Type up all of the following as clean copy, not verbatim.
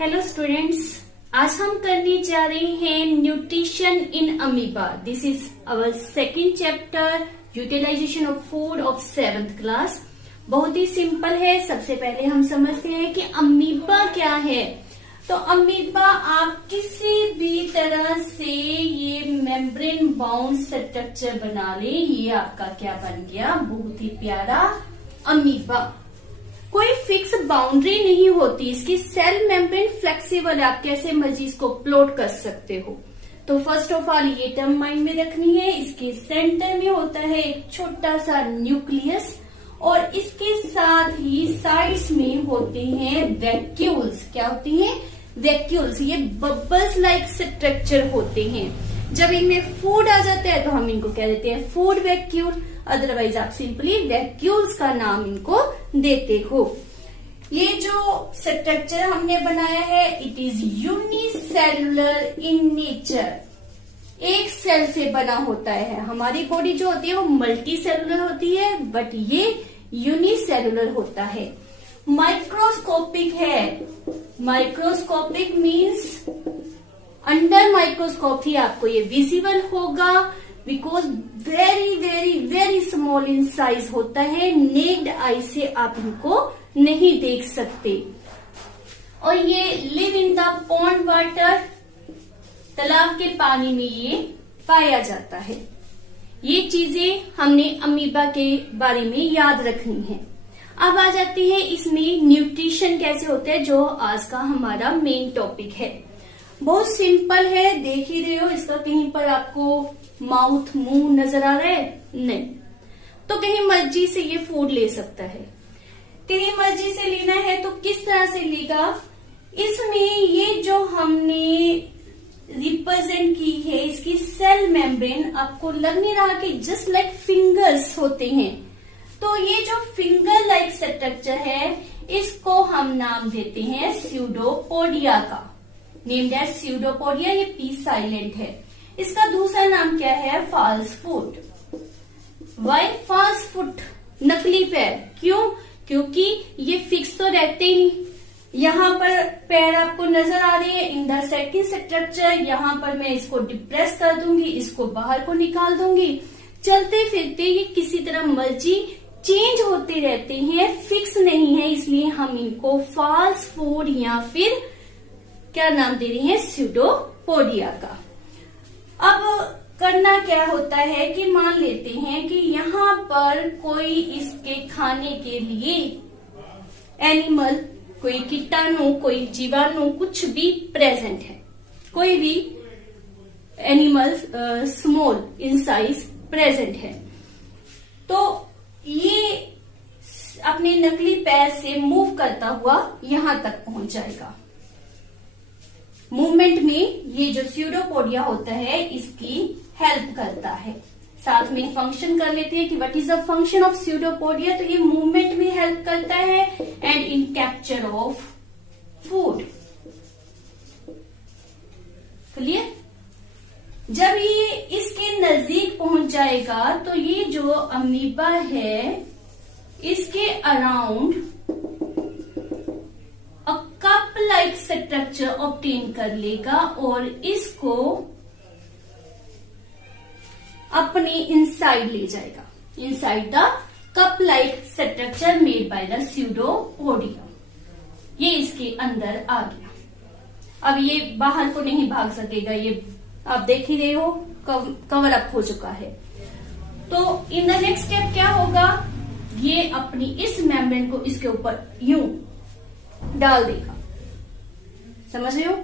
Hello students, आज हम करने जा रहे हैं nutrition in amoeba. This is our second chapter, utilization of food of 7th class. बहुत ही सिंपल है। सबसे पहले हम समझते हैं कि अमीबा क्या है। तो अमीबा आप किसी भी तरह से ये मेम्ब्रेन बाउंड स्ट्रक्चर बना ले, ये आपका क्या बन गया, बहुत ही प्यारा अमीबा। कोई फिक्स बाउंड्री नहीं होती इसकी, सेल मेम्ब्रेन फ्लेक्सिबल है, आप कैसे मर्जी इसको प्लॉट कर सकते हो। तो फर्स्ट ऑफ ऑल ये टर्म माइंड में रखनी है। इसके सेंटर में होता है एक छोटा सा न्यूक्लियस और इसके साथ ही साइड्स में होते हैं वैक्यूल्स। क्या होती हैं? वैक्यूल्स। ये बबल्स लाइक स्ट्रक्चर होते हैं। जब इनमें फूड आ जाता है तो हम इनको कह देते हैं फूड वैक्यूल, अदरवाइज आप सिंपली वैक्यूल्स का नाम इनको देते हो। ये जो स्ट्रक्चर हमने बनाया है it is unicellular in nature, एक सेल से बना होता है। हमारी बॉडी जो होती है वो मल्टी सेलुलर होती है, बट ये यूनिसेलुलर होता है। माइक्रोस्कोपिक है। माइक्रोस्कोपिक मीन्स अंडर माइक्रोस्कोप ही आपको ये विजिबल होगा, because very very very small in size होता है। नेक्ड आई से आप इनको नहीं देख सकते। और ये live in the pond water, तालाब के पानी में ये पाया जाता है। ये चीजें हमने अमीबा के बारे में याद रखनी है। अब आ जाते हैं इसमें न्यूट्रिशन कैसे होता है, जो आज का हमारा मेन टॉपिक है। बहुत सिंपल है, देख ही रहे हो। इसका कहीं पर आपको माउथ मुंह नजर आ रहा है? नहीं। तो कहीं मर्जी से ये फूड ले सकता है। कहीं मर्जी से लेना है तो किस तरह से लेगा? इसमें ये जो हमने रिप्रेजेंट की है इसकी सेल मेम्ब्रेन, आपको लग नहीं रहा कि जस्ट लाइक फिंगर्स होते हैं? तो ये जो फिंगर लाइक स्ट्रक्चर है इसको हम नाम देते हैं स्यूडोपोडिया का। नेम्ड एज स्यूडोपोडिया, ये पी साइलेंट है। इसका दूसरा नाम क्या है? False foot. Why false foot? नकली पैर। क्यों? क्योंकि ये फिक्स तो रहते ही नहीं। यहाँ पर पैर आपको नजर आ रहे हैं इन द सेकेंड स्ट्रक्चर। यहाँ पर मैं इसको डिप्रेस कर दूंगी, इसको बाहर को निकाल दूंगी। चलते फिरते ये किसी तरह मर्जी चेंज होते रहते हैं, फिक्स नहीं है। इसलिए हम इनको फॉल्स फूड या फिर क्या नाम दे रहे हैं? स्यूडोपोडिया का। अब करना क्या होता है कि मान लेते हैं कि यहाँ पर कोई इसके खाने के लिए एनिमल, कोई कीटाणु, कोई जीवाणु, कुछ भी प्रेजेंट है। कोई भी animal small in size present है। तो ये अपने नकली पैर से मूव करता हुआ यहां तक पहुंच जाएगा। मूवमेंट में ये जो स्यूडोपोडिया होता है इसकी हेल्प करता है। साथ में फंक्शन कर लेते हैं कि what is the function of pseudopodia. तो ये मूवमेंट में हेल्प करता है and in capture of food. Clear? जब ये इसके नजदीक पहुंच जाएगा तो ये जो अमीबा है इसके around cup like structure obtain कर लेगा और इसको अपने इनसाइड ले जाएगा। Inside the cup like structure made by the pseudopodia. ये इसके अंदर आ गया। अब ये बाहर को नहीं भाग सकेगा। ये आप देख ही रहे हो कवर अप हो चुका है। तो इन द नेक्स्ट स्टेप क्या होगा? ये अपनी इस मेम्ब्रेन को इसके ऊपर यूं डाल देगा। समझ रहे हो?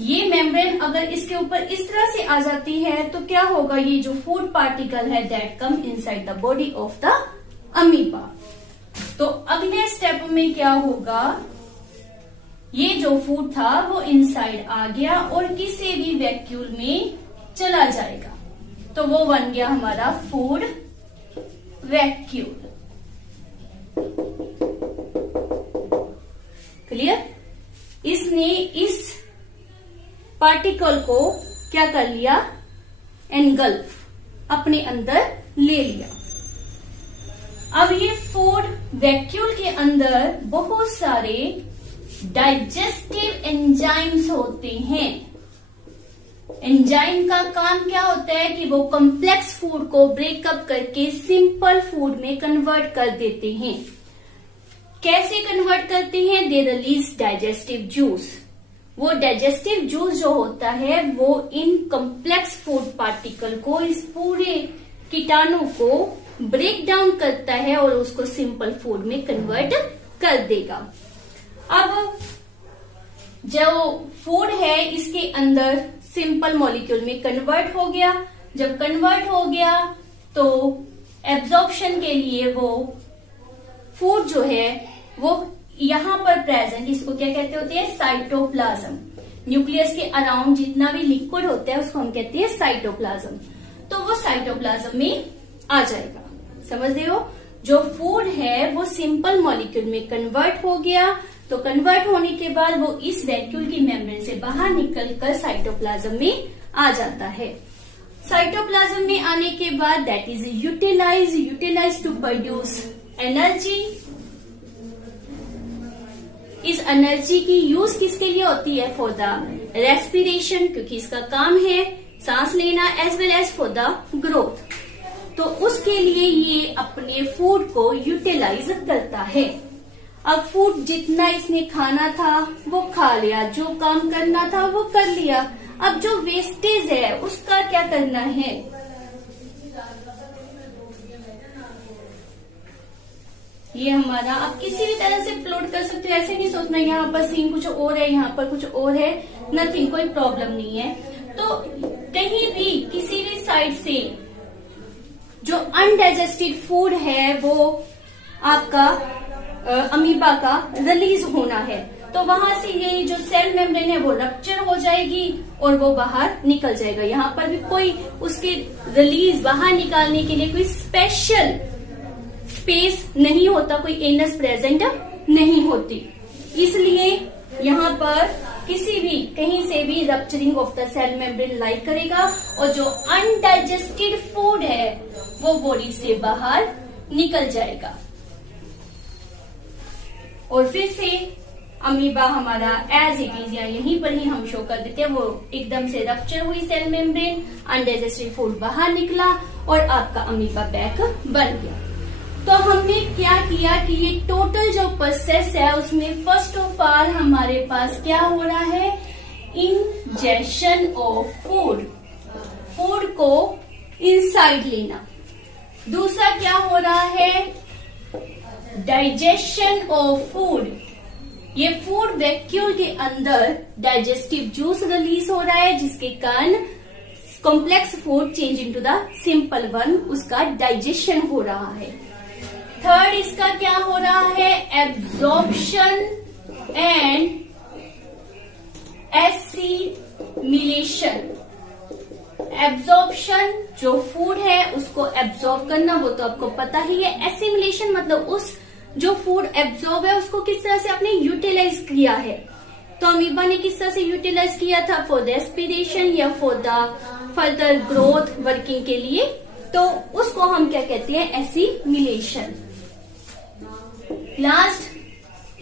ये मेम्ब्रेन अगर इसके ऊपर इस तरह से आ जाती है तो क्या होगा? ये जो फूड पार्टिकल है that come inside the body of the amoeba. तो अगले स्टेप में क्या होगा? ये जो फूड था वो इनसाइड आ गया और किसी भी वैक्यूल में चला जाएगा। तो वो बन गया हमारा फूड वैक्यूल। क्लियर? इसने इस पार्टिकल को क्या कर लिया? एनगल्फ, अपने अंदर ले लिया। अब ये फूड वैक्यूल के अंदर बहुत सारे डाइजेस्टिव एंजाइम्स होते हैं। एंजाइम का काम क्या होता है कि वो कॉम्प्लेक्स फूड को ब्रेकअप करके सिंपल फूड में कन्वर्ट कर देते हैं। कैसे कन्वर्ट करते हैं? They release digestive juice. वो डाइजेस्टिव जूस जो होता है वो इन कॉम्प्लेक्स फूड पार्टिकल को, इस पूरे कीटाणु को ब्रेक डाउन करता है और उसको सिंपल फूड में कन्वर्ट कर देगा। अब जो फूड है इसके अंदर सिंपल मॉलिक्यूल में कन्वर्ट हो गया। जब कन्वर्ट हो गया तो एब्जॉर्प्शन के लिए वो फूड जो है वो यहां पर प्रेजेंट, इसको क्या कहते होते हैं? साइटोप्लाज्म। न्यूक्लियस के अराउंड जितना भी लिक्विड होता है उसको हम कहते हैं साइटोप्लाज्म। तो वो साइटोप्लाज्म में आ जाएगा। समझ रहे हो? जो फूड है वो सिंपल मॉलिक्यूल में कन्वर्ट हो गया। तो कन्वर्ट होने के बाद वो इस वैक्यूल की मेम्ब्रेन से बाहर निकलकर साइटोप्लाज्म में आ जाता है। साइटोप्लाज्म में आने के बाद that is utilize to produce energy. इस एनर्जी की यूज किसके लिए होती है? फॉर द रेस्पिरेशन, क्योंकि इसका काम है सांस लेना, as well as for the growth. तो उसके लिए ये अपने फूड को यूटिलाइज करता है। अब फूड जितना इसने खाना था वो खा लिया, जो काम करना था वो कर लिया। अब जो वेस्टेज है उसका क्या करना है? ये हमारा, आप किसी भी तरह से प्लॉट कर सकते हो। ऐसे नहीं सोचना यहाँ पर सीन कुछ और है, यहाँ पर कुछ और है, नथिंग, कोई प्रॉब्लम नहीं है। तो कहीं भी किसी भी साइड से जो अनडाइजेस्टेड फूड है वो आपका अमीबा का रिलीज होना है। तो वहां से ये जो सेल मेम्ब्रेन है वो रप्चर हो जाएगी और वो बाहर निकल जाएगा। यहाँ पर भी कोई उसके रिलीज बाहर निकालने के लिए कोई स्पेशल स्पेस नहीं होता, कोई एनस प्रेजेंट नहीं होती। इसलिए यहाँ पर किसी भी कहीं से भी rupturing of the cell membrane like करेगा और जो अनडाइजेस्टेड फूड है वो बॉडी से बाहर निकल जाएगा। और फिर से अमीबा हमारा एज इट इज या यहीं पर ही हम शो कर देते हैं, वो एकदम से रप्चर हुई सेल मेम्ब्रेन, अनडाइजेस्टेड फूड बाहर निकला और आपका अमीबा बैक बन गया। तो हमने क्या किया कि ये टोटल जो प्रोसेस है उसमें फर्स्ट ऑफ ऑल हमारे पास क्या हो रहा है? इंजेक्शन ऑफ फूड, फूड को इनसाइड लेना। दूसरा क्या हो रहा है? Digestion of food. ये फूड वैक्यूल के अंदर डाइजेस्टिव जूस रिलीज हो रहा है जिसके कारण complex food change into the simple one, उसका डाइजेशन हो रहा है। थर्ड इसका क्या हो रहा है? Absorption and assimilation. एब्जॉर्प्शन, जो फूड है उसको एब्जॉर्ब करना, वो तो आपको पता ही है। एसिमिलेशन मतलब उस जो फूड एब्जॉर्ब है उसको किस तरह से आपने यूटिलाइज किया है। तो अमीबा ने किस तरह से यूटिलाइज किया था? फॉर द रेस्पिरेशन या for the further growth working के लिए। तो उसको हम क्या कहते हैं? Assimilation. Last,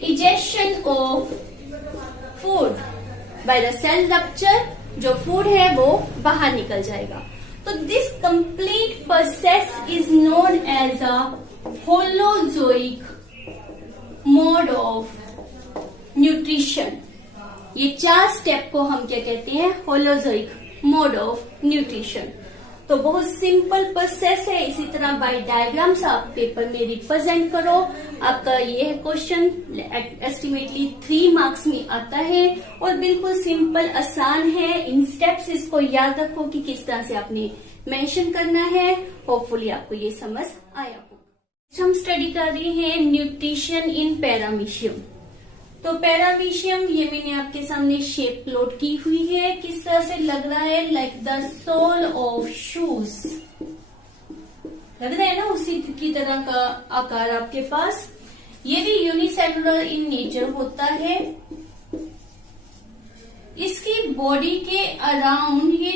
ejection of food by the cell rupture, जो फूड है वो बाहर निकल जाएगा। तो this complete process is known as a holozoic mode of nutrition. ये 4 स्टेप को हम क्या कहते हैं? Holozoic mode of nutrition. तो बहुत सिंपल प्रोसेस है। इसी तरह बाय डायग्राम्स आप पेपर में रिप्रेजेंट करो। आपका ये क्वेश्चन एस्टिमेटली 3 मार्क्स में आता है और बिल्कुल सिंपल आसान है। इन स्टेप्स इसको याद रखो कि किस तरह से आपने मेंशन करना है। होपफुली आपको ये समझ आया होगा। हम स्टडी कर रहे हैं न्यूट्रिशन इन पैरामीशियम। तो पैरामीशियम ये मैंने आपके सामने शेप प्लॉट की हुई है। किस तरह से लग रहा है? Like the sole of shoes लग रहा है ना, उसी की तरह का आकार आपके पास। ये भी यूनिसेलुलर इन नेचर होता है। इसकी बॉडी के अराउंड ये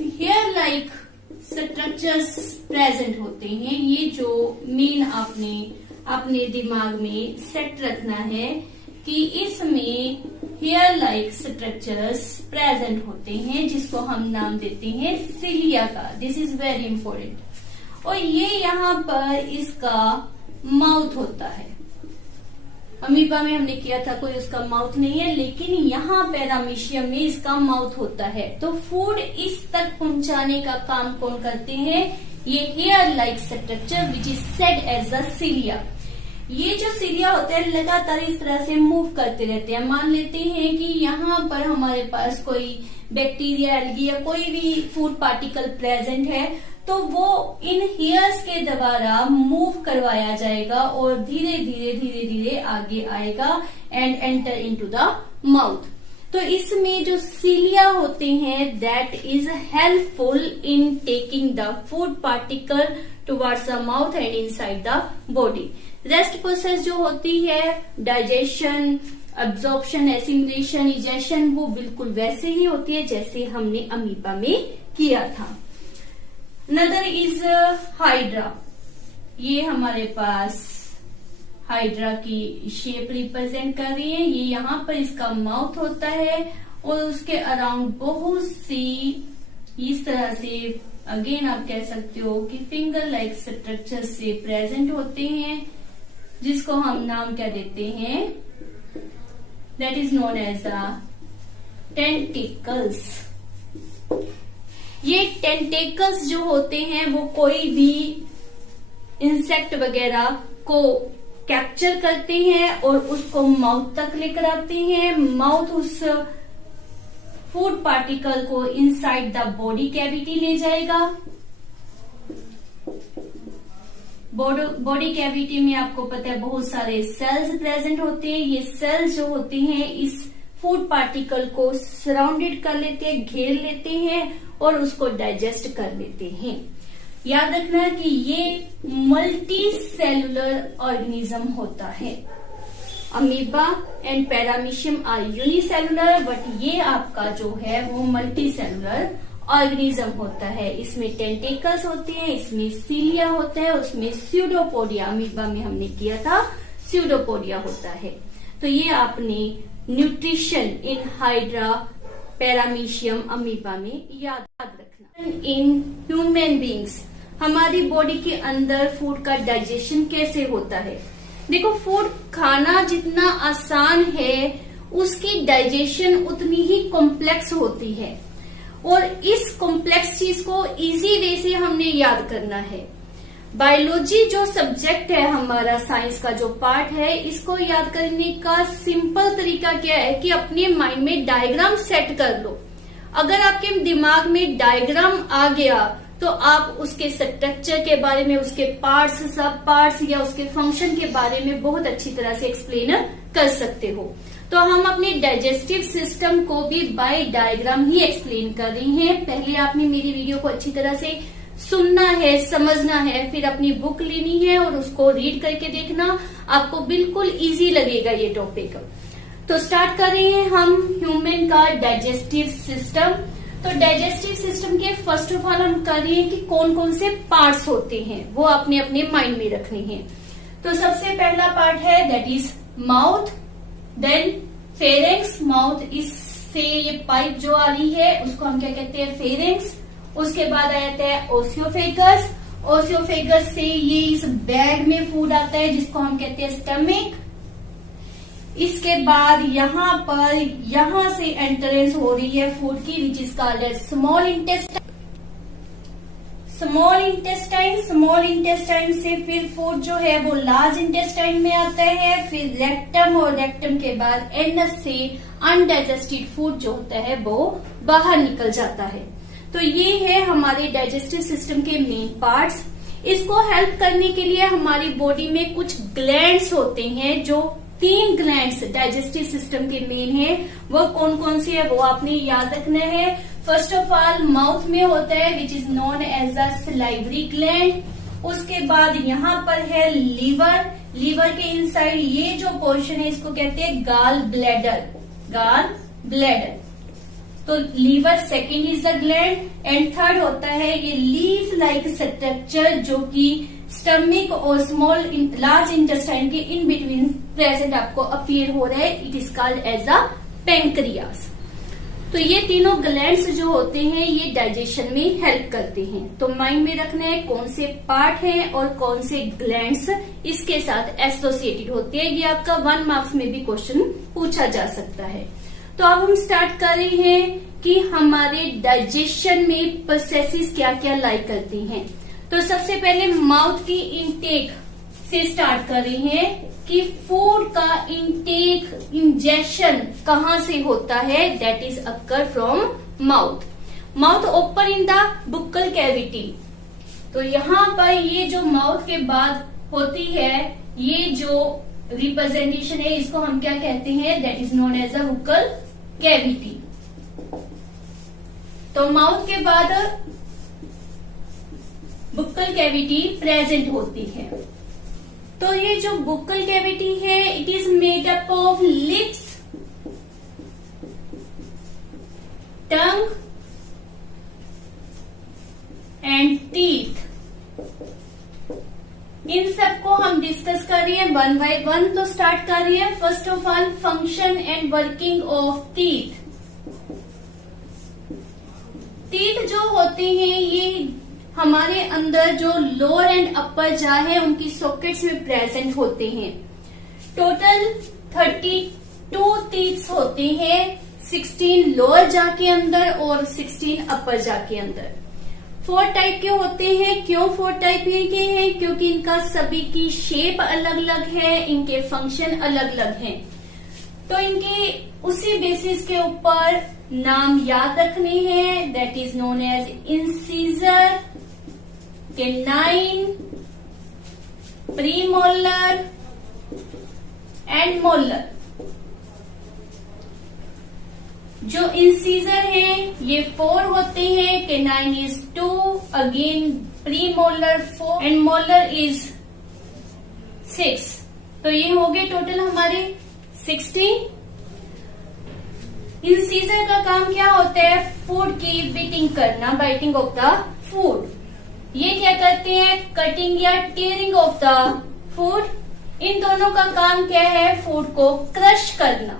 हेयर लाइक स्ट्रक्चर्स प्रेजेंट होते हैं। ये जो मेन आपने अपने दिमाग में सेट रखना है कि इसमें हेयर लाइक स्ट्रक्चर्स प्रेजेंट होते हैं जिसको हम नाम देते हैं सिलिया का। This is very important. और ये यहाँ पर इसका माउथ होता है। अमीबा में हमने किया था कोई उसका माउथ नहीं है, लेकिन यहाँ पैरामीशियम में इसका माउथ होता है। तो फूड इस तक पहुंचाने का काम कौन करते हैं? ये hair like structure which is said as a cilia. ये जो सिलिया होते हैं लगातार इस तरह से मूव करते रहते हैं। मान लेते हैं कि यहाँ पर हमारे पास कोई बैक्टीरिया, एल्गी या कोई भी फूड पार्टिकल प्रेजेंट है, तो वो इन हेयर्स के द्वारा मूव करवाया जाएगा और धीरे धीरे धीरे धीरे आगे आएगा and enter into the mouth. तो इसमें जो सिलिया होते हैं that is helpful in taking the food particle towards the mouth and inside the body. Rest process जो होती है डाइजेशन, अब्जॉर्प्शन, एसिमिलेशन, इजेशन, वो बिल्कुल वैसे ही होती है जैसे हमने अमीबा में किया था। Another is hydra. ये हमारे पास हाइड्रा की शेप रिप्रेजेंट कर रही है। ये यहाँ पर इसका माउथ होता है और उसके अराउंड बहुत सी इस तरह से अगेन आप कह सकते हो कि फिंगर लाइक स्ट्रक्चर से प्रेजेंट होते हैं जिसको हम नाम क्या देते हैं? That is known as the tentacles. ये टेंटेकल्स जो होते हैं वो कोई भी इंसेक्ट वगैरह को कैप्चर करते हैं और उसको माउथ तक लेकर आते हैं। माउथ उस फूड पार्टिकल को इनसाइड द बॉडी कैविटी ले जाएगा। बॉडी कैविटी में आपको पता है बहुत सारे सेल्स प्रेजेंट होते हैं। ये सेल्स जो होते हैं इस फूड पार्टिकल को सराउंडेड कर लेते हैं, घेर लेते हैं और उसको डाइजेस्ट कर लेते हैं। याद रखना कि ये मल्टी सेलुलर ऑर्गेनिज्म होता है। Amoeba and paramecium are unicellular, but ये आपका जो है वो मल्टी सेलुलर ऑर्गेनिज्म होता है। इसमें टेंटेकल्स होते हैं, इसमें सीलिया होता है, उसमें स्यूडोपोडिया, अमीबा में हमने किया था स्यूडोपोडिया होता है। तो ये आपने nutrition in hydra, paramecium, amoeba में याद रखना। इन ह्यूमन बींग्स, हमारी बॉडी के अंदर फूड का डाइजेशन कैसे होता है? देखो, फूड खाना जितना आसान है उसकी डाइजेशन उतनी ही कॉम्प्लेक्स होती है और इस कॉम्प्लेक्स चीज को इजी वे से हमने याद करना है। बायोलॉजी जो सब्जेक्ट है हमारा, साइंस का जो पार्ट है, इसको याद करने का सिंपल तरीका क्या है कि अपने माइंड में डायग्राम सेट कर लो। अगर आपके दिमाग में डायग्राम आ गया तो आप उसके स्ट्रक्चर के बारे में, उसके पार्ट्स, सब पार्ट्स या उसके फंक्शन के बारे में बहुत अच्छी तरह से एक्सप्लेन कर सकते हो। तो हम अपने डाइजेस्टिव सिस्टम को भी बाय डायग्राम ही एक्सप्लेन कर रहे हैं। पहले आपने मेरी वीडियो को अच्छी तरह से सुनना है, समझना है, फिर अपनी बुक लेनी है और उसको रीड करके देखना, आपको बिल्कुल इजी लगेगा ये टॉपिक। तो स्टार्ट कर रहे हैं हम ह्यूमन का डाइजेस्टिव सिस्टम। तो डाइजेस्टिव सिस्टम के फर्स्ट ऑफ ऑल हम कर रहे हैं कि कौन कौन से पार्ट्स होते हैं, वो आपने अपने माइंड में रखने हैं। तो सबसे पहला पार्ट है that is mouth, then pharynx. Mouth इससे ये पाइप जो आ रही है उसको हम क्या कहते हैं? फेरेंक्स। उसके बाद आ जाता है ओसियोफेगस। ओसियोफेगस से ये इस बैग में फूड आता है जिसको हम कहते हैं स्टमक। इसके बाद यहाँ से एंट्रेंस हो रही है फूड की which is called as small intestine. Small intestine, small intestine से फिर फूड जो है वो लार्ज इंटेस्टाइन में आता है, फिर रेक्टम, और रेक्टम के बाद एनस से अनडाइजेस्टेड फूड जो होता है वो बाहर निकल जाता है। तो ये है हमारे डाइजेस्टिव सिस्टम के मेन पार्ट्स। इसको हेल्प करने के लिए हमारी बॉडी में कुछ ग्लैंड्स होते हैं, जो 3 ग्लैंड्स डाइजेस्टिव सिस्टम के मेन है। वो कौन कौन सी है वो आपने याद रखना है। फर्स्ट ऑफ ऑल माउथ में होता है which is known as a salivary gland. उसके बाद यहाँ पर है लीवर। लीवर के इनसाइड ये जो पोर्शन है इसको कहते हैं गाल ब्लैडर। गाल ब्लैडर, तो liver second is the gland. And third होता है ये लीफ लाइक स्ट्रक्चर जो कि स्टमक और लार्ज इंटेस्टाइन के इन बिटवीन प्रेजेंट आपको अपीयर हो रहा है, it is called as a pancreas. तो ये तीनों ग्लैंड्स जो होते हैं ये डाइजेशन में हेल्प करते हैं। तो माइंड में रखना है कौन से पार्ट हैं और कौन से ग्लैंड्स इसके साथ एसोसिएटेड होते हैं। ये आपका 1 मार्क्स में भी क्वेश्चन पूछा जा सकता है। तो अब हम स्टार्ट कर रहे हैं कि हमारे डाइजेशन में प्रोसेसेस क्या क्या लाई करती हैं। तो सबसे पहले माउथ की इनटेक से स्टार्ट कर रहे हैं कि फूड का इनटेक इंजेक्शन कहाँ से होता है, that is occur from mouth. Mouth open in the Bukkal cavity. तो यहाँ पर ये जो माउथ के बाद होती है ये जो रिप्रेजेंटेशन है इसको हम क्या कहते हैं, that is known as a buccal cavity. तो माउथ के बाद बुक्कल कैविटी प्रेजेंट होती है। तो ये जो बुक्कल कैविटी है it is made up of lips, tongue and teeth. इन सबको हम डिस्कस कर रहे हैं 1 by 1। तो स्टार्ट कर रहे हैं first of all function and working of teeth. Teeth जो होते हैं ये हमारे अंदर जो लोअर एंड अपर जा है उनकी सॉकेट्स में प्रेजेंट होते हैं। टोटल 32 टीथ्स होते हैं, 16 लोअर जा के अंदर और 16 अपर जा के अंदर। 4 टाइप के होते हैं। क्यों 4 टाइप के हैं, क्योंकि इनका सभी की शेप अलग अलग है, इनके फंक्शन अलग अलग हैं। तो इनके उसी बेसिस के ऊपर नाम याद रखने हैं, that is known as incisor, canine, premolar and molar. जो इंसीजर है ये 4 होते हैं, canine is 2, again premolar 4 and molar is 6। तो ये हो गए टोटल हमारे 16। इंसीजर का काम क्या होता है, फूड की बिटिंग करना, बाइटिंग ऑफ द फूड। ये क्या करते हैं, कटिंग या टेयरिंग ऑफ द फूड। इन दोनों का काम क्या है, फूड को क्रश करना।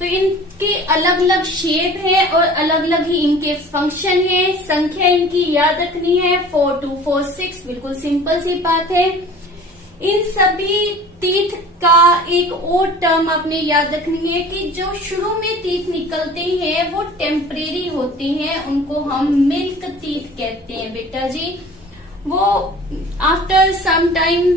तो इनके अलग अलग शेप है और अलग अलग ही इनके फंक्शन है। संख्या इनकी याद रखनी है 4 2 4 6, बिल्कुल सिंपल सी बात है। इन सभी टीथ का एक और टर्म आपने याद रखनी है कि जो शुरू में टीथ निकलते हैं वो टेम्परेरी होते हैं, उनको हम मिल्क टीथ कहते हैं बेटा जी। वो आफ्टर सम टाइम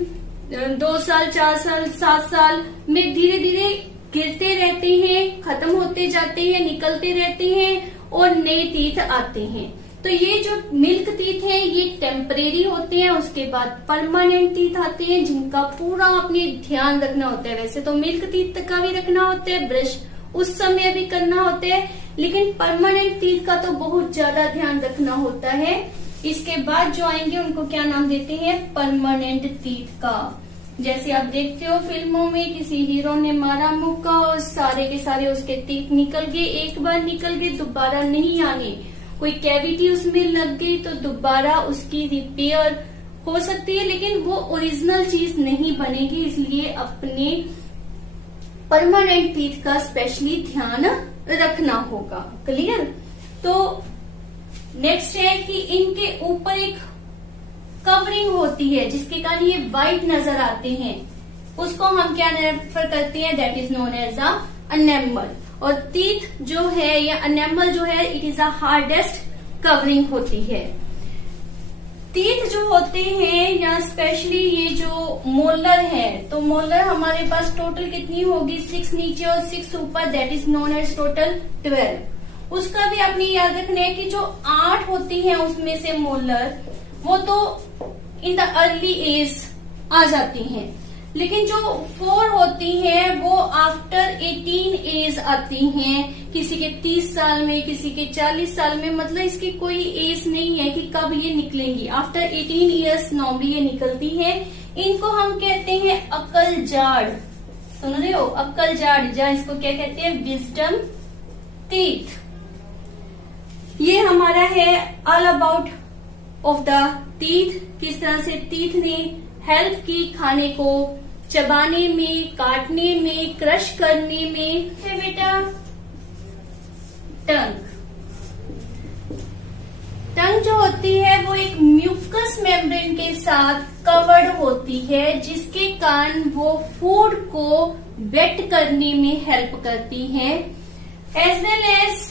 2 साल 4 साल 7 साल में धीरे धीरे गिरते रहते हैं, खत्म होते जाते हैं, निकलते रहते हैं और नए टीथ आते हैं। तो ये जो मिल्क टीथ है ये टेम्परेरी होते हैं, उसके बाद परमानेंट टीथ आते हैं जिनका पूरा अपने ध्यान रखना होता है। वैसे तो मिल्क टीथ का भी रखना होता है, ब्रश उस समय भी करना होता है, लेकिन परमानेंट टीथ का तो बहुत ज्यादा ध्यान रखना होता है। इसके बाद जो आएंगे उनको क्या नाम देते हैं, परमानेंट टीथ का। जैसे आप देखते हो फिल्मों में किसी हीरो ने मारा मुक्का और सारे के सारे उसके टीथ निकल गए, एक बार निकल गए दोबारा नहीं आने। कोई कैविटी उसमें लग गई तो दोबारा उसकी रिपेयर हो सकती है, लेकिन वो ओरिजिनल चीज नहीं बनेगी। इसलिए अपने परमानेंट टीथ का स्पेशली ध्यान रखना होगा। क्लियर। तो नेक्स्ट है कि इनके ऊपर एक कवरिंग होती है जिसके कारण ये व्हाइट नजर आते हैं, उसको हम क्या रेफर करते हैं, that is known as a enamel. और टीथ जो है या एनेमल जो है it is a hardest covering होती है। टीथ जो होते हैं या स्पेशली ये जो मोलर है, तो मोलर हमारे पास टोटल कितनी होगी, 6 नीचे और 6 ऊपर, that is known as total 12। उसका भी आपने याद रखना है कि जो 8 होती हैं उसमें से मोलर वो तो इन द अर्ली एज आ जाती हैं, लेकिन जो 4 होती हैं वो आफ्टर 18 एज आती हैं। किसी के 30 साल में, किसी के 40 साल में, मतलब इसकी कोई एज नहीं है कि कब ये निकलेंगी। आफ्टर 18 ईयर्स नॉर्मली ये निकलती हैं। इनको हम कहते हैं अक्ल जाड़। सुन रहे हो, अक्ल जाड़, जहाँ इसको क्या कहते हैं, विजडम टीथ। ये हमारा है all about of the teeth, किस तरह से टीथ ने हेल्प की खाने को चबाने में, काटने में, क्रश करने में, है बेटा टंग। टंग जो होती है वो एक म्यूकस मेम्ब्रेन के साथ कवर्ड होती है, जिसके कारण वो फूड को वेट करने में हेल्प करती है। एज वेल एज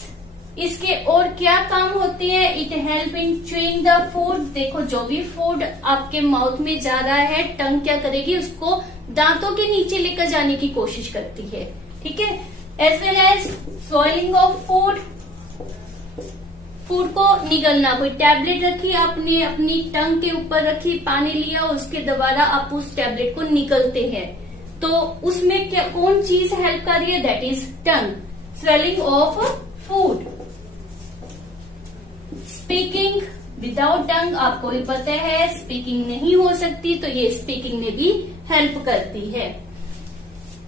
इसके और क्या काम होते हैं, it help in chewing the food. देखो जो भी फूड आपके माउथ में जा रहा है, टंग क्या करेगी, उसको दांतों के नीचे लेकर जाने की कोशिश करती है, ठीक है। As well as swallowing of food, food को निगलना। कोई टैबलेट रखी आपने, अपनी टंग के ऊपर रखी, पानी लिया, उसके द्वारा आप उस टैबलेट को निगलते हैं, तो उसमें क्या कौन चीज हेल्प कर रही है, that is tongue. Swelling of food. Speaking without tongue, आपको भी पता है स्पीकिंग नहीं हो सकती, तो ये स्पीकिंग में भी हेल्प करती है।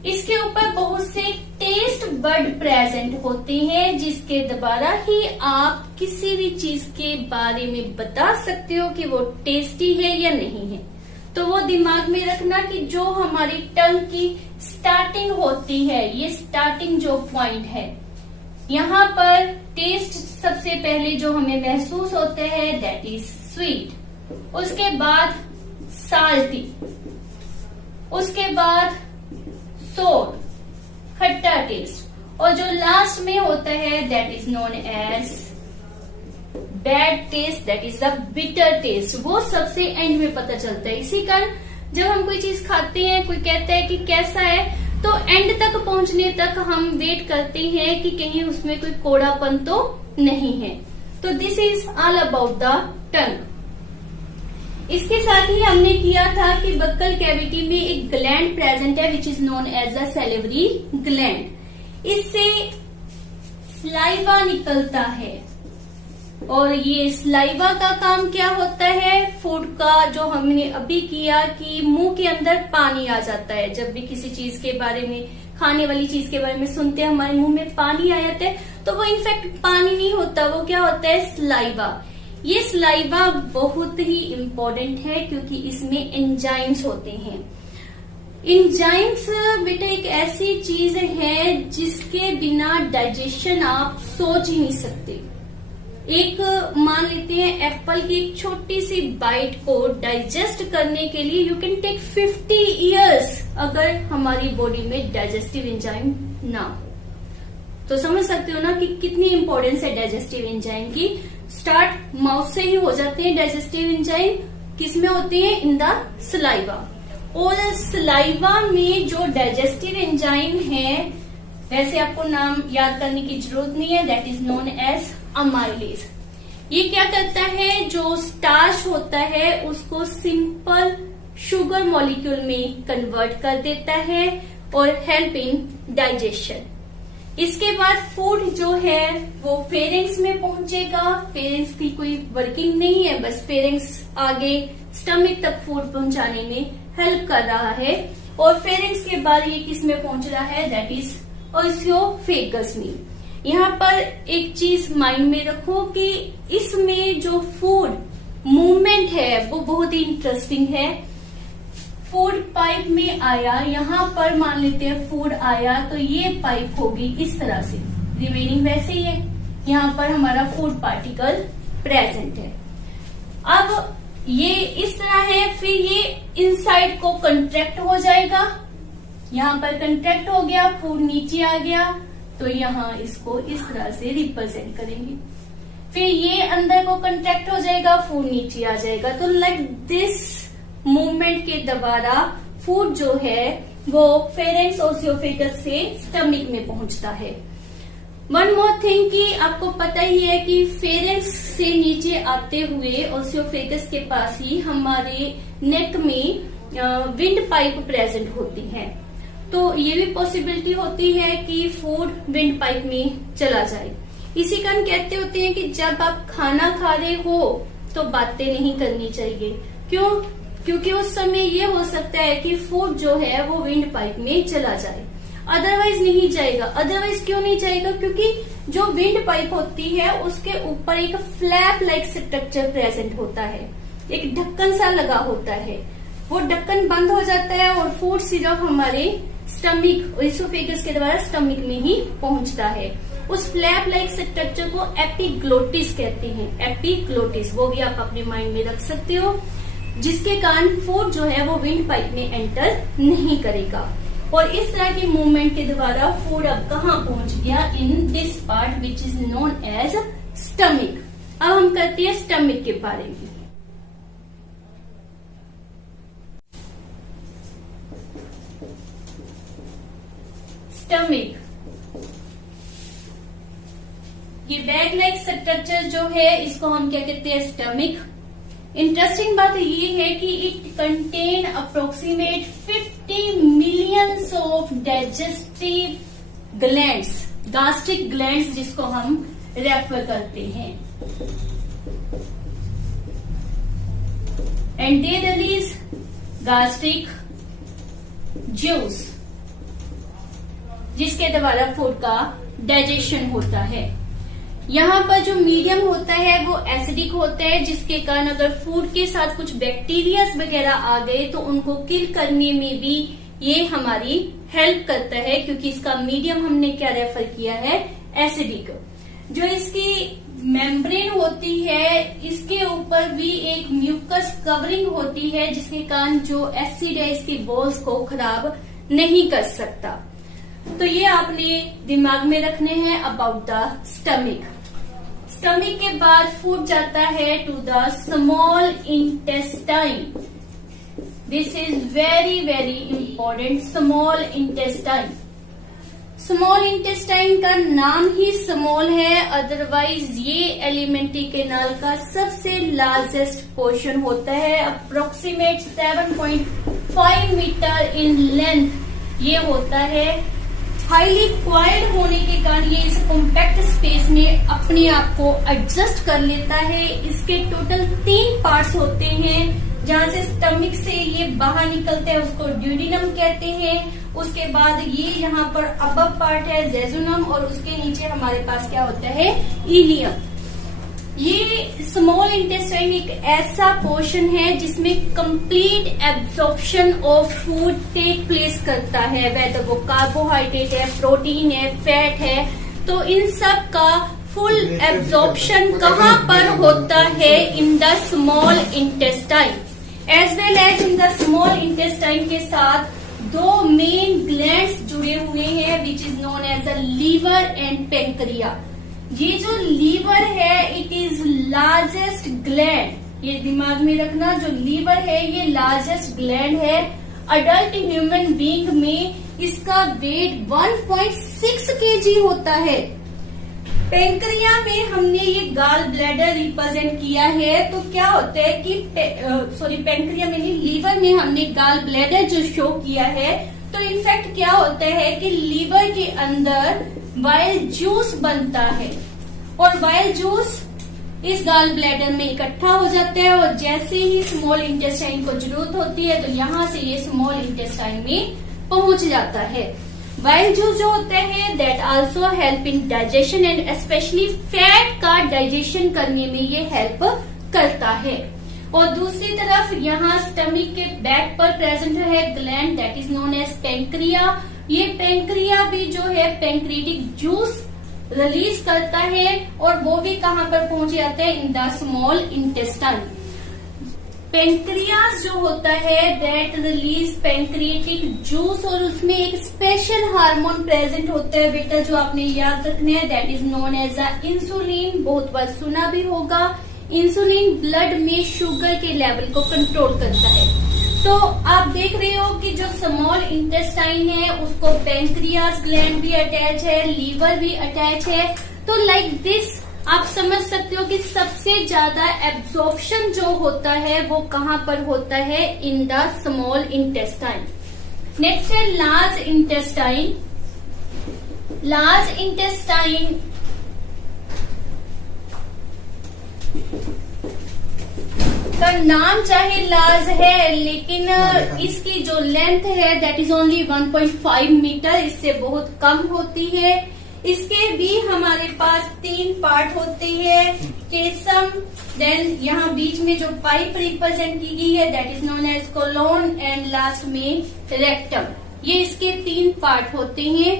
इसके ऊपर बहुत से टेस्ट बड प्रेजेंट होते हैं, जिसके द्वारा ही आप किसी भी चीज के बारे में बता सकते हो कि वो टेस्टी है या नहीं है। तो वो दिमाग में रखना कि जो हमारी टंग की स्टार्टिंग होती है, ये स्टार्टिंग जो पॉइंट है, यहाँ पर टेस्ट सबसे पहले जो हमें महसूस होते हैं दैट इज स्वीट, उसके बाद साल्टी, उसके बाद सोर खट्टा टेस्ट, और जो लास्ट में होता है that is known as bad taste, that is the bitter taste. वो सबसे एंड में पता चलता है। इसी कारण जब हम कोई चीज खाते हैं, कोई कहता है कि कैसा है, तो एंड तक पहुंचने तक हम वेट करते हैं कि कहीं उसमें कोई कोड़ापन तो नहीं है। तो this is all about the tongue. इसके साथ ही हमने किया था कि बक्कल कैविटी में एक ग्लैंड प्रेजेंट है which is known as a salivary gland. इससे स्लाइवा निकलता है, और ये स्लाइवा का काम क्या होता है, फूड का जो हमने अभी किया कि मुंह के अंदर पानी आ जाता है। जब भी किसी चीज के बारे में, खाने वाली चीज के बारे में सुनते हैं, हमारे मुंह में पानी आ जाता है, तो वो इनफैक्ट पानी नहीं होता, वो क्या होता है, स्लाइवा। ये स्लाइवा बहुत ही इम्पोर्टेंट है क्योंकि इसमें एंजाइम्स होते हैं। एंजाइम्स बेटा एक ऐसी चीज है जिसके बिना डाइजेशन आप सोच ही नहीं सकते। एक मान लेते हैं एप्पल की एक छोटी सी बाइट को डाइजेस्ट करने के लिए यू कैन टेक 50 इयर्स, अगर हमारी बॉडी में डाइजेस्टिव एंजाइम ना हो। तो समझ सकते हो ना कि कितनी इंपॉर्टेंस है डाइजेस्टिव एंजाइम की। स्टार्ट माउथ से ही हो जाते हैं डाइजेस्टिव एंजाइम, किसमें होते हैं, इन द सलाइवा। और सलाइवा में जो डाइजेस्टिव एंजाइम है, वैसे आपको नाम याद करने की जरूरत नहीं है, that is known as amylase. ये क्या करता है, जो स्टार्च होता है उसको सिंपल शुगर मॉलिक्यूल में कन्वर्ट कर देता है और हेल्प इन डाइजेशन। इसके बाद फूड जो है वो फेरिंग्स में पहुंचेगा। फेरिंग्स की कोई वर्किंग नहीं है, बस फेरिंग्स आगे स्टमक तक फूड पहुंचाने में हेल्प कर रहा है। और फेरिंग्स के बाद ये किस में पहुंच रहा है, दैट इज ओएसोफेगस में। यहाँ पर एक चीज माइंड में रखो कि इसमें जो फूड मूवमेंट है वो बहुत ही इंटरेस्टिंग है। फूड पाइप में आया, यहाँ पर मान लेते हैं फूड आया, तो ये पाइप होगी इस तरह से, रिमेनिंग वैसे ही है। यहाँ पर हमारा फूड पार्टिकल प्रेजेंट है। अब ये इस तरह है, फिर ये इनसाइड को कंट्रैक्ट हो जाएगा, यहाँ पर कंट्रैक्ट हो गया, फूड नीचे आ गया, तो यहाँ इसको इस तरह से रिप्रेजेंट करेंगे। फिर ये अंदर को कंट्रैक्ट हो जाएगा, फूड नीचे आ जाएगा। तो लाइक दिस मूवमेंट के द्वारा फूड जो है वो फेरेंक्स ओसियोफेगस से स्टमक में पहुंचता है। वन मोर थिंग कि आपको पता ही है कि फेरेंक्स से नीचे आते हुए ओसियोफेगस के पास ही हमारे नेक में विंड पाइप प्रेजेंट होती है। तो ये भी पॉसिबिलिटी होती है कि फूड विंड पाइप में चला जाए। इसी कारण कहते होते हैं कि जब आप खाना खा रहे हो तो बातें नहीं करनी चाहिए। क्यों? क्योंकि उस समय ये हो सकता है कि फूड जो है वो विंड पाइप में चला जाए। अदरवाइज नहीं जाएगा। अदरवाइज क्यों नहीं जाएगा? क्योंकि जो विंड पाइप होती है उसके ऊपर एक फ्लैप लाइक स्ट्रक्चर प्रेजेंट होता है, एक ढक्कन सा लगा होता है। वो ढक्कन बंद हो जाता है और फूड सिर्फ हमारे स्टमक, इसोफेगस के द्वारा स्टमक में ही पहुंचता है। उस फ्लैप लाइक स्ट्रक्चर को एपिग्लोटिस कहते हैं। एपिग्लोटिस, वो भी आप अपने माइंड में रख सकते हो, जिसके कारण फूड जो है वो विंड पाइप में एंटर नहीं करेगा। और इस तरह की मूवमेंट के द्वारा फूड अब कहाँ पहुंच गया? In this part which is known as stomach. अब हम करते हैं स्टमक के बारे में। स्टमक, ये बैग लाइक स्ट्रक्चर जो है इसको हम क्या कहते हैं? स्टमक। इंटरेस्टिंग बात ये है कि it contain approximate 50 millions of digestive glands, gastric glands जिसको हम रेफर करते हैं, and they release gastric juice जिसके द्वारा फूड का डाइजेशन होता है। यहाँ पर जो मीडियम होता है वो एसिडिक होता है, जिसके कारण अगर फूड के साथ कुछ बैक्टीरियाज वगैरह आ गए तो उनको किल करने में भी ये हमारी हेल्प करता है, क्योंकि इसका मीडियम हमने क्या रेफर किया है? एसिडिक। जो इसकी मेम्ब्रेन होती है इसके ऊपर भी एक म्यूकस कवरिंग होती है, जिसके कारण जो एसिड है इसकी बॉल्स को खराब नहीं कर सकता। तो ये आपने दिमाग में रखने हैं अबाउट द स्टमक। स्टमक के बाद फूड जाता है to the small intestine. This is very very important, small intestine. Small intestine का नाम ही स्मॉल है, अदरवाइज ये एलिमेंट्री कैनाल का सबसे लार्जेस्ट पोर्शन होता है। अप्रोक्सीमेट 7.5 मीटर इन लेंथ ये होता है। हाईली क्वाइल्ड होने के कारण ये इस कॉम्पैक्ट स्पेस में अपने आप को एडजस्ट कर लेता है। इसके टोटल 3 पार्ट्स होते हैं, जहां से स्टमक से ये बाहर निकलते हैं उसको ड्यूडिनम कहते हैं। उसके बाद ये यहाँ पर अबव पार्ट है जेजुनम, और उसके नीचे हमारे पास क्या होता है? इलियम। ये स्मॉल इंटेस्टाइन एक ऐसा पोर्शन है जिसमें complete absorption of food take place करता है, वेदर वो कार्बोहाइड्रेट है, प्रोटीन है, फैट है। तो इन सब का फुल एब्जॉर्प्शन कहाँ पर होता है? In the small intestine. As well as in the small intestine के साथ 2 मेन ग्लैंड्स जुड़े हुए हैं, which is known as the liver and pancreas. ये जो लीवर है इट इज लार्जेस्ट ग्लैंड, ये दिमाग में रखना। जो लीवर है ये लार्जेस्ट ग्लैंड है। अडल्ट ह्यूमन बीइंग में इसका वेट 1.6 kg होता है। पेंक्रिया में हमने ये गाल ब्लैडर रिप्रेजेंट किया है, तो क्या होता है कि पेंक्रिया में नहीं, लीवर में हमने गाल ब्लैडर जो शो किया है। तो इनफैक्ट क्या होता है कि लीवर के अंदर वाइल जूस बनता है, और वाइल जूस इस गाल ब्लैडर में इकट्ठा हो जाता है, और जैसे ही स्मॉल इंटेस्टाइन को जरूरत होती है तो यहाँ से ये स्मॉल इंटेस्टाइन में पहुंच जाता है। वाइल जूस जो होता है that also help in digestion, and specially fat का डाइजेशन करने में ये हेल्प करता है। और दूसरी तरफ यहाँ स्टमक के बैक पर प्रेजेंट है gland that is known as pancreas. ये पेंक्रिया भी जो है पेंक्रियाटिक जूस रिलीज करता है, और वो भी कहाँ पर पहुंच जाता है? In the small intestine. Pancreas जो होता है दैट रिलीज पेंक्रियाटिक जूस, और उसमें एक स्पेशल हार्मोन प्रेजेंट होता है बेटा, जो आपने याद रखना है, that is known as a insulin. बहुत बार सुना भी होगा। इंसुलिन ब्लड में शुगर के लेवल को कंट्रोल करता है। तो आप देख रहे हो कि जो स्मॉल इंटेस्टाइन है उसको पेंक्रियास ग्लैंड भी अटैच है, लीवर भी अटैच है। तो लाइक दिस आप समझ सकते हो कि सबसे ज्यादा एब्जॉर्प्शन जो होता है वो कहाँ पर होता है? In the small intestine. Next है लार्ज इंटेस्टाइन। लार्ज इंटेस्टाइन इसका नाम चाहे लार्ज है, लेकिन इसकी जो लेंथ है दैट इज ओनली 1.5 मीटर, इससे बहुत कम होती है। इसके भी हमारे पास 3 पार्ट होते हैं, केसम, देन यहाँ बीच में जो पाइप रिप्रेजेंट की गई है that is known as colon, and last में रेक्टम। ये इसके 3 पार्ट होते हैं।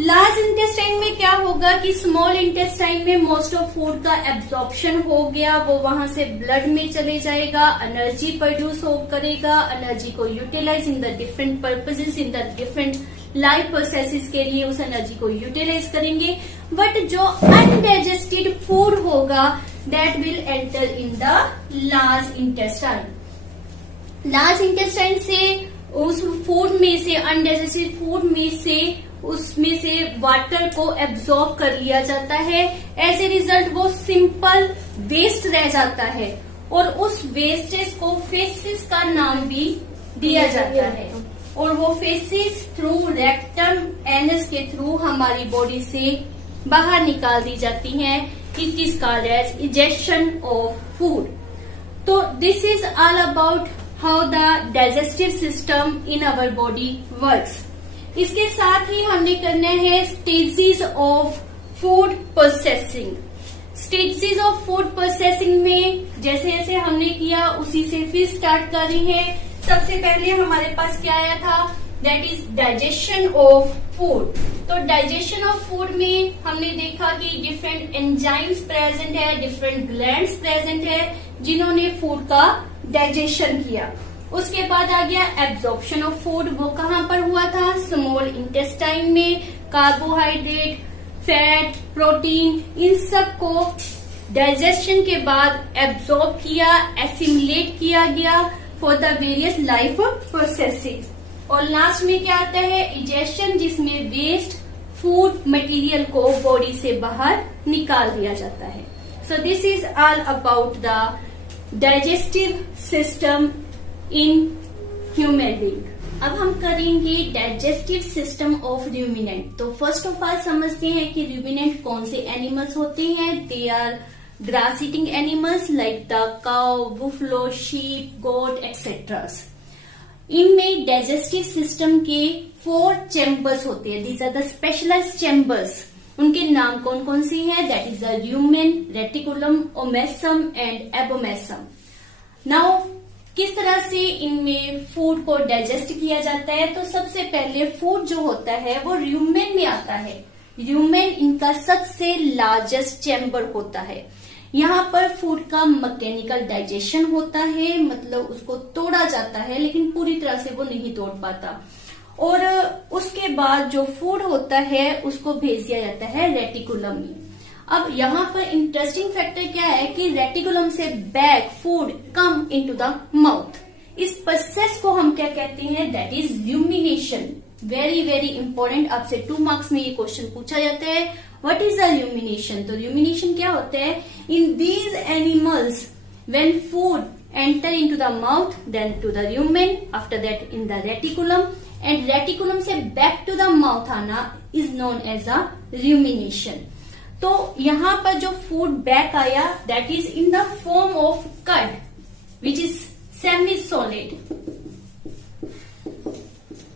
लार्ज इंटेस्टाइन में क्या होगा कि स्मॉल इंटेस्टाइन में मोस्ट ऑफ फूड का एब्जॉर्प्शन हो गया, वो वहां से ब्लड में चले जाएगा, एनर्जी प्रोड्यूस हो करेगा, एनर्जी को utilize in the different purposes, in the different life processes के लिए उस एनर्जी को यूटिलाइज करेंगे। बट जो अनडाइजेस्टेड फूड होगा that will enter in the large intestine. Large intestine से उस फूड में से, अनडाइजेस्टेड फूड में से, उसमें से वाटर को एब्जॉर्ब कर लिया जाता है। एज ए रिजल्ट वो सिंपल वेस्ट रह जाता है और उस वेस्टेज को फेसिस का नाम भी दिया जाता है। और वो फेसिस थ्रू रेक्टम, एनस के थ्रू हमारी बॉडी से बाहर निकाल दी जाती हैं। It is called as egestion of food. तो this is all about how the digestive system in our body works. इसके साथ ही हमने करना है stages of food processing. Stages of food processing में जैसे जैसे हमने किया उसी से फिर स्टार्ट कर रही है। सबसे पहले हमारे पास क्या आया था, that is digestion of food. तो डाइजेशन ऑफ फूड में हमने देखा कि डिफरेंट एंजाइम्स प्रेजेंट है, डिफरेंट ग्लैंड्स प्रेजेंट है जिन्होंने फूड का डाइजेशन किया। उसके बाद आ गया एब्जॉर्प्शन ऑफ फूड। वो कहाँ पर हुआ था, स्मॉल इंटेस्टाइन में। कार्बोहाइड्रेट, फैट, प्रोटीन, इन सब को डाइजेशन के बाद एब्जॉर्ब किया, एसिमुलेट किया गया for the various life processes. और लास्ट में क्या आता है, इजेक्शन, जिसमें वेस्ट फूड मटेरियल को बॉडी से बाहर निकाल दिया जाता है। So this is all about the digestive system in human being. अब हम करेंगे डाइजेस्टिव सिस्टम ऑफ रूमिनेंट। तो फर्स्ट ऑफ ऑल समझते हैं कि रूमिनेंट कौन से एनिमल्स होते हैं। They are grass eating animals like the cow, buffalo, sheep, goat etcetera. इनमें डाइजेस्टिव सिस्टम के 4 चैम्बर्स होते हैं। These are the specialized chambers. उनके नाम कौन कौन से हैं, that is the rumen, reticulum, omasum and abomasum. Now किस तरह से इनमें फूड को डाइजेस्ट किया जाता है, तो सबसे पहले फूड जो होता है वो ल्यूमेन में आता है। ल्यूमेन इनका सबसे लार्जेस्ट चैम्बर होता है। यहाँ पर फूड का मैकेनिकल डाइजेशन होता है, मतलब उसको तोड़ा जाता है लेकिन पूरी तरह से वो नहीं तोड़ पाता। और उसके बाद जो फूड होता है उसको भेज दिया जाता है रेटिकुलम में। अब यहाँ पर इंटरेस्टिंग फैक्टर क्या है कि रेटिकुलम से back food come into the mouth. इस प्रोसेस को हम क्या कहते हैं, that is rumination. Very very important, आपसे 2 मार्क्स में ये क्वेश्चन पूछा जाता है, व्हाट इज द ल्यूमिनेशन। तो ल्यूमिनेशन क्या होता है, in these animals when food enter into the mouth then to the rumen, after that in the reticulum, and reticulum से बैक टू द माउथ आना is known as a rumination. तो यहाँ पर जो फूड बैक आया that is in the form of curd which is semi solid,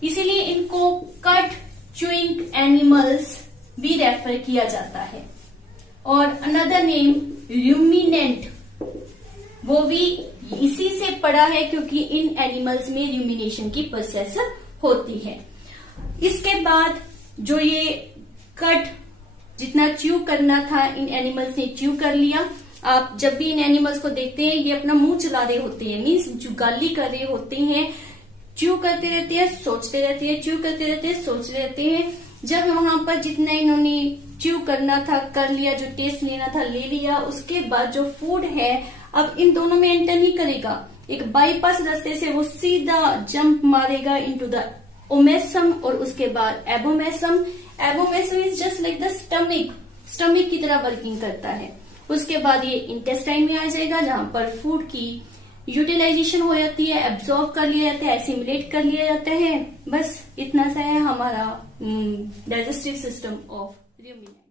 इसीलिए इनको curd chewing animals भी रेफर किया जाता है। और अनदर नेम ल्यूमिनेंट, वो भी इसी से पड़ा है क्योंकि इन एनिमल्स में ल्यूमिनेशन की प्रोसेस होती है। इसके बाद जो ये कर्ड जितना च्यू करना था इन एनिमल्स ने च्यू कर लिया। आप जब भी इन एनिमल्स को देखते हैं ये अपना मुंह चला रहे होते हैं, मीन्स जुगाली कर रहे होते हैं, च्यू करते रहते हैं, सोचते रहते हैं, च्यू करते रहते हैं, सोचते रहते हैं। जब वहां पर जितना इन्होंने च्यू करना था कर लिया, जो टेस्ट लेना था ले लिया, उसके बाद जो फूड है अब इन दोनों में एंटर नहीं करेगा, एक बाईपास रास्ते से वो सीधा जंप मारेगा इनटू द ओमेसम और उसके बाद abomasum. Abomasum is just like the stomach की तरह वर्किंग करता है। उसके बाद ये इंटेस्टाइन में आ जाएगा जहां पर फूड की यूटिलाइजेशन हो जाती है, एब्जॉर्ब कर लिया जाता है, एसिमुलेट कर लिया जाता है। बस इतना सा है हमारा डाइजेस्टिव सिस्टम ऑफ रूमिनेंट।